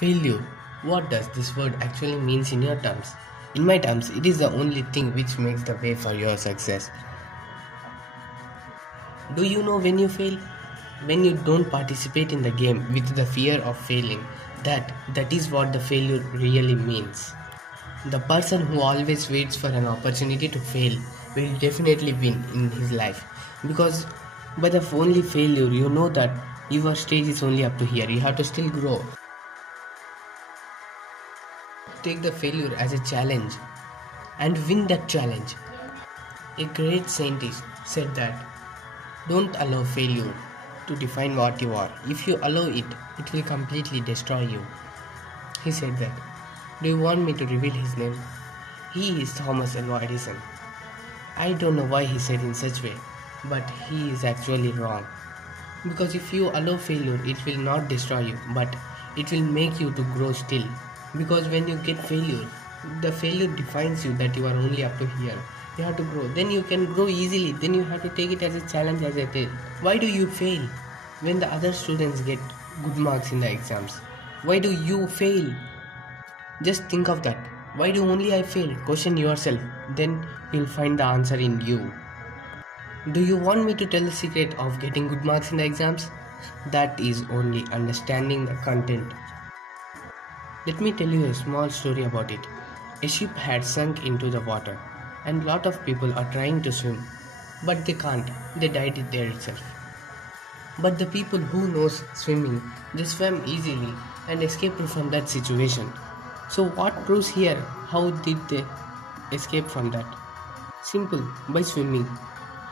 Failure. What does this word actually means in your terms? In my terms, it is the only thing which makes the way for your success. Do you know when you fail? When you don't participate in the game with the fear of failing. That is what the failure really means. The person who always waits for an opportunity to fail will definitely win in his life, because by the only failure you know that your stage is only up to here. You have to still grow. Take the failure as a challenge and win that challenge. A great scientist said that don't allow failure to define what you are. If you allow it, it will completely destroy you. He said that. Do you want me to reveal his name? He is Thomas Alva Edison. I don't know why he said in such way, but he is actually wrong. Because if you allow failure, it will not destroy you, but it will make you to grow still. Because when you get failure, the failure defines you that you are only up to here. You have to grow. Then you can grow easily. Then you have to take it as a challenge, as I did. Why do you fail when the other students get good marks in the exams? Why do you fail? Just think of that. Why do only I fail? Question yourself. Then you'll find the answer in you. Do you want me to tell the secret of getting good marks in the exams? That is only understanding the content. Let me tell you a small story about it. A ship had sunk into the water, and lot of people are trying to swim, but they can't. They died there itself. But the people who knows swimming, they swam easily and escaped from that situation. So what proves here? How did they escape from that? Simple, by swimming.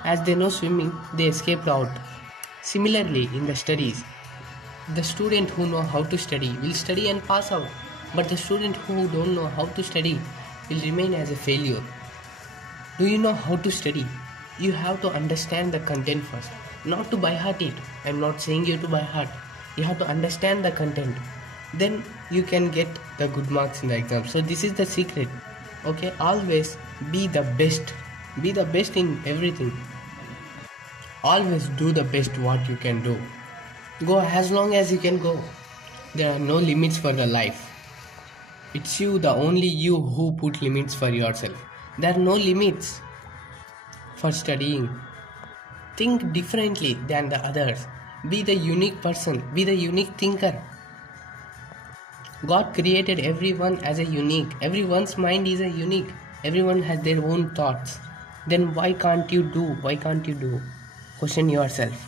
As they know swimming, they escaped out. Similarly, in the studies, the student who know how to study will study and pass out, but the student who don't know how to study will remain as a failure. Do you know how to study? You have to understand the content first, not to by heart it. I'm not saying you to by heart. You have to understand the content. Then you can get the good marks in the exam. So this is the secret. Okay, always be the best. Be the best in everything. Always do the best what you can do. Go as long as you can go. There are no limits for the life. It's you, the only you, who put limits for yourself. There are no limits for studying. Think differently than the others. Be the unique person. Be the unique thinker. God created everyone as a unique. Everyone's mind is a unique. Everyone has their own thoughts. Then why can't you do? Why can't you do? Question yourself.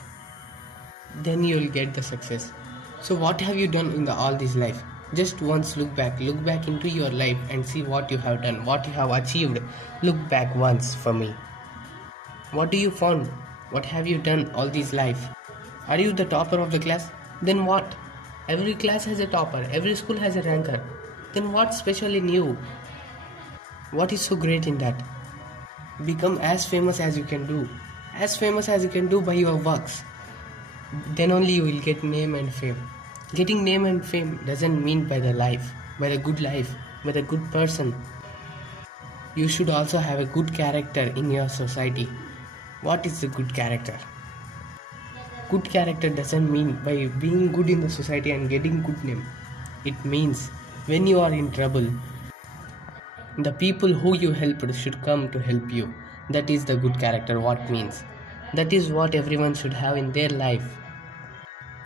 Then you will get the success. So what have you done in all this life? Just once look back into your life and see what you have done, what you have achieved. Look back once for me. What do you found? What have you done all this life? Are you the topper of the class? Then what? Every class has a topper, every school has a ranker. Then what's special in you? What is so great in that? Become as famous as you can do. As famous as you can do by your works. Then only you will get name and fame. Getting name and fame doesn't mean by the life, by the good life, by the good person. You should also have a good character in your society. What is the good character? Good character doesn't mean by being good in the society and getting good name. It means when you are in trouble, the people who you helped should come to help you. That is the good character, what means. That is what everyone should have in their life.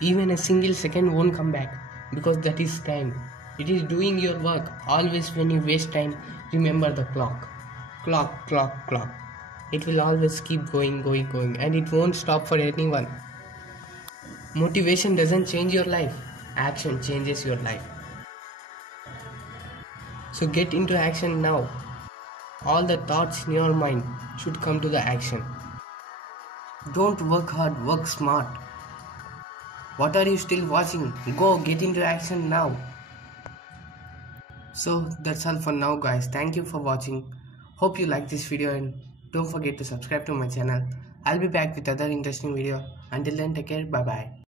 Even a single second won't come back, because that is time. It is doing your work. Always when you waste time, remember the clock. Clock, clock, clock. It will always keep going, and it won't stop for anyone. Motivation doesn't change your life. Action changes your life. So get into action now. All the thoughts in your mind should come to the action. Don't work hard, work smart. What are you still watching? Go get into action now. So that's all for now, guys. Thank you for watching. Hope you like this video and don't forget to subscribe to my channel. I'll be back with other interesting video. Until then, take care. Bye bye.